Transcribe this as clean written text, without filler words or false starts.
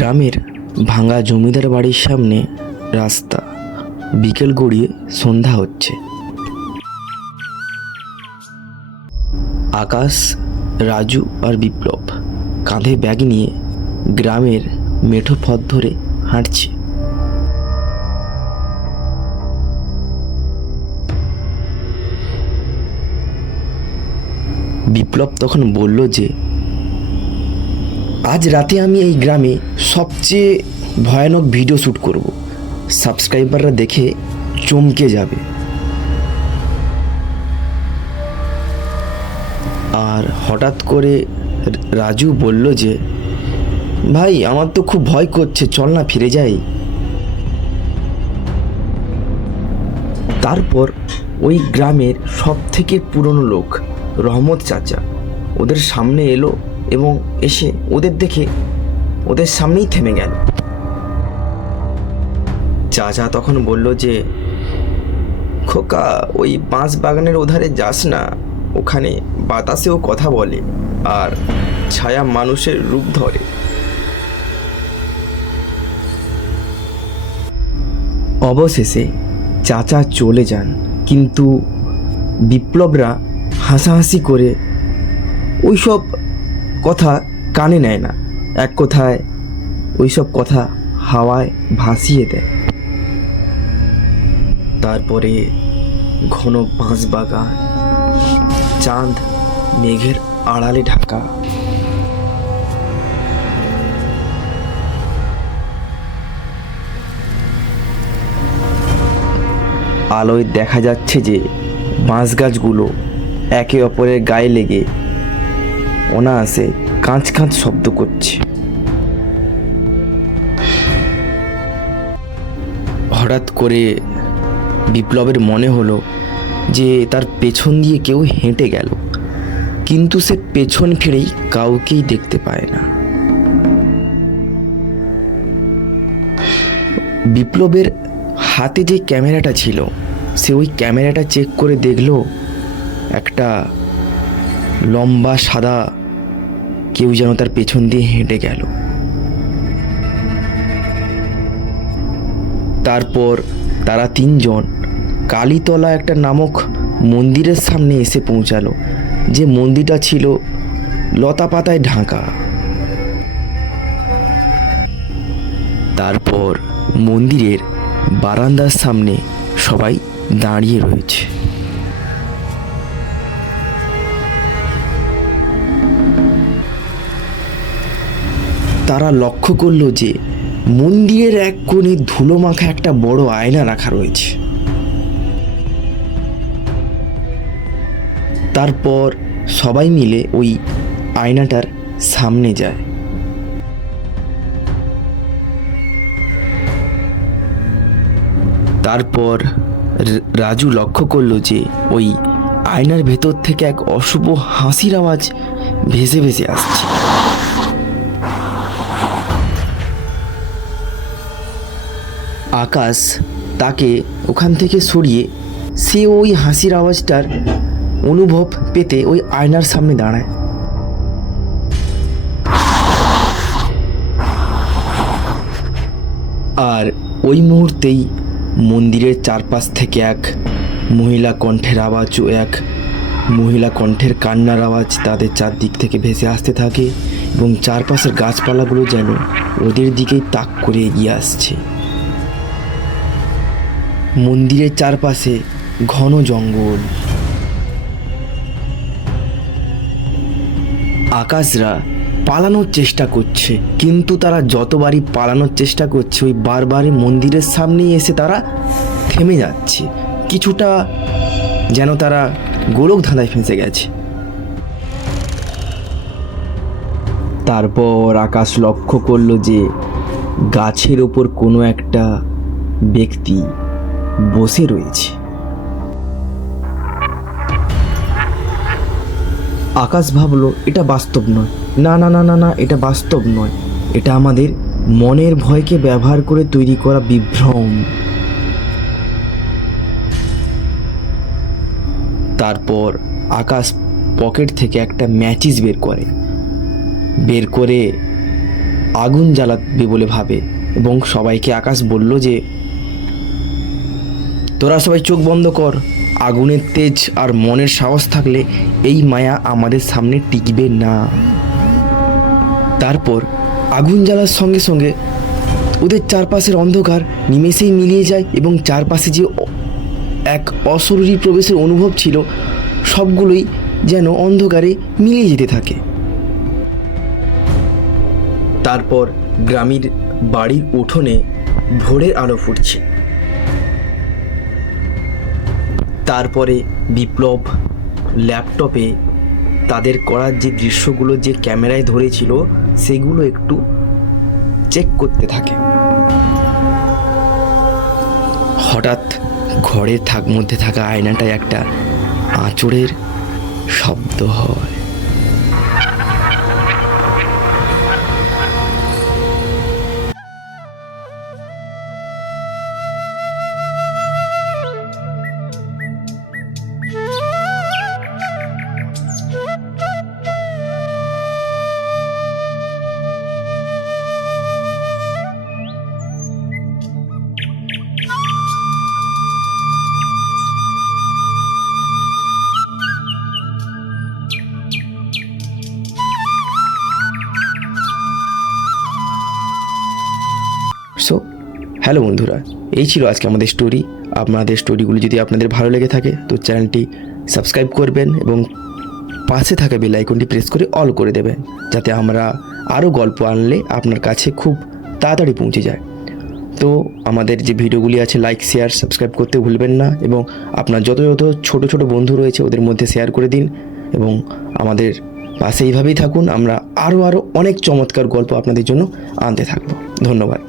গ্রামের ভাঙা জমিদার বাড়ির সামনে রাস্তা। বিকেল গড়িয়ে সন্ধ্যা হচ্ছে। আকাশ, রাজু আর বিপ্লব কাঁধে ব্যাগ নিয়ে গ্রামের মেঠো পথ ধরে হাঁটছে। বিপ্লব তখন বলল যে আজ রাতে আমি এই গ্রামে সবচেয়ে ভয়ানক ভিডিও শ্যুট করব, সাবস্ক্রাইবাররা দেখে চমকে যাবে। আর হঠাৎ করে রাজু বলল যে ভাই আমার তো খুব ভয় করছে, চল না ফিরে যাই। তারপর ওই গ্রামের সব থেকে পুরনো লোক রহমত চাচা ওদের সামনে এলো এবং এসে ওদের দেখে ওদের সামনেই থেমে গেল। চাচা তখন বলল যে খোকা, ওই বাঁশ বাগানের ওধারে যাস না, ওখানে বাতাসেও কথা বলে আর ছায়া মানুষের রূপ ধরে। অবশেষে চাচা চলে যান, কিন্তু বিপ্লবরা হাসাহাসি করে ওইসব কথা কানে নেয় না। এক কথায় ওইসব কথা হাওয়ায় ভাসিয়ে দেয়। তারপরে ঘন বাঁশ বাগান, চাঁদ মেঘের আড়ালে ঢাকা। আলোয় দেখা যাচ্ছে যে বাঁশ গাছগুলো একে অপরের গায়ে লেগে অনায়াসে কাঁচ কাঁচ শব্দ করছে। হঠাৎ করে বিপ্লবের মনে হলো যে তার পেছন দিয়ে কেউ হেঁটে গেল, কিন্তু সে পেছন ফিরেই কাউকেই দেখতে পায় না। বিপ্লবের হাতে যে ক্যামেরাটা ছিল, সে ওই ক্যামেরাটা চেক করে দেখলো একটা লম্বা সাদা কেউ যেন তার পেছন দিয়ে হেঁটে গেল। তারপর তারা তিনজন কালীতলা একটা নামক মন্দিরের সামনে এসে পৌঁছালো, যে মন্দিরটা ছিল লতা পাতায় ঢাকা। তারপর মন্দিরের বারান্দার সামনে সবাই দাঁড়িয়ে রয়েছে। তারা লক্ষ্য করলো যে মন্দিরের এক কোণে ধুলো মাখা একটা বড় আয়না রাখা রয়েছে। তারপর সবাই মিলে ওই আয়নাটার সামনে যায়। তারপর রাজু লক্ষ্য করলো যে ওই আয়নার ভেতর থেকে এক অশুভ হাসির আওয়াজ ভেসে ভেসে আসছে। আকাশ তাকে ওখান থেকে সরিয়ে সে ওই হাসির আওয়াজটার অনুভব পেতে ওই আয়নার সামনে দাঁড়ায়। আর ওই মুহূর্তেই মন্দিরের চারপাশ থেকে এক মহিলা কণ্ঠের আওয়াজ ও এক মহিলা কণ্ঠের কান্নার আওয়াজ তাদের চারদিক থেকে ভেসে আসতে থাকে, এবং চারপাশের গাছপালাগুলো যেন ওদের দিকেই তাক করে এগিয়ে আসছে। মন্দিরের চারপাশে ঘন জঙ্গল। আকাশরা পালানোর চেষ্টা করছে, কিন্তু তারা যতবারই পালানোর চেষ্টা করছে ওই বারবারই মন্দিরের সামনেই এসে তারা থেমে যাচ্ছে, কিছুটা যেন তারা গোলক ধাঁধায় ফেঁসে গেছে। তারপর আকাশ লক্ষ্য করলো যে গাছের ওপর কোনো একটা ব্যক্তি বসে রয়েছে। আকাশ ভাবলো এটা বাস্তব নয়, না না না না না, এটা বাস্তব নয়, এটা আমাদের মনের ভয়কে ব্যবহার করে তৈরি করা বিভ্রম। তারপর আকাশ পকেট থেকে একটা ম্যাচিস বের করে আগুন জ্বালাবে বলে ভাবে এবং সবাইকে আকাশ বলল যে তোরা সবাই চোখ বন্ধ কর, আগুনের তেজ আর মনের সাহস থাকলে এই মায়া আমাদের সামনে টিকবে না। তারপর আগুন জ্বালার সঙ্গে সঙ্গে ওদের চারপাশের অন্ধকার নিমেষেই মিলিয়ে যায় এবং চারপাশে যে এক অশরীরী প্রবেশের অনুভব ছিল সবগুলোই যেন অন্ধকারে মিলিয়ে যেতে থাকে। তারপর গ্রামের বাড়ির উঠোনে ভোরের আলো ফুটছে। তারপরে বিপ্লব ল্যাপটপে তাদের করার যে দৃশ্যগুলো যে ক্যামেরায় ধরেছিল সেগুলো একটু চেক করতে থাকে। হঠাৎ ঘরের মধ্যে থাকা আয়নাটায় একটা আঁচড়ের শব্দ হয়। সো হ্যালো বন্ধুরা, এই ছিল আজকে আমাদের স্টোরি। আপনাদের স্টোরিগুলো যদি আপনাদের ভালো লেগে থাকে তো চ্যানেলটি সাবস্ক্রাইব করবেন এবং পাশে থাকা বেল আইকনটি প্রেস করে অল করে দেবেন, যাতে আমরা আরও গল্প আনলে আপনার কাছে খুব তাড়াতাড়ি পৌঁছে যায়। তো আমাদের যে ভিডিওগুলি আছে লাইক শেয়ার সাবস্ক্রাইব করতে ভুলবেন না এবং আপনার যত ছোট ছোট বন্ধু রয়েছে ওদের মধ্যে শেয়ার করে দিন এবং আমাদের পাশে এইভাবেই থাকুন। আমরা আরও অনেক চমৎকার গল্প আপনাদের জন্য আনতে থাকবো। ধন্যবাদ।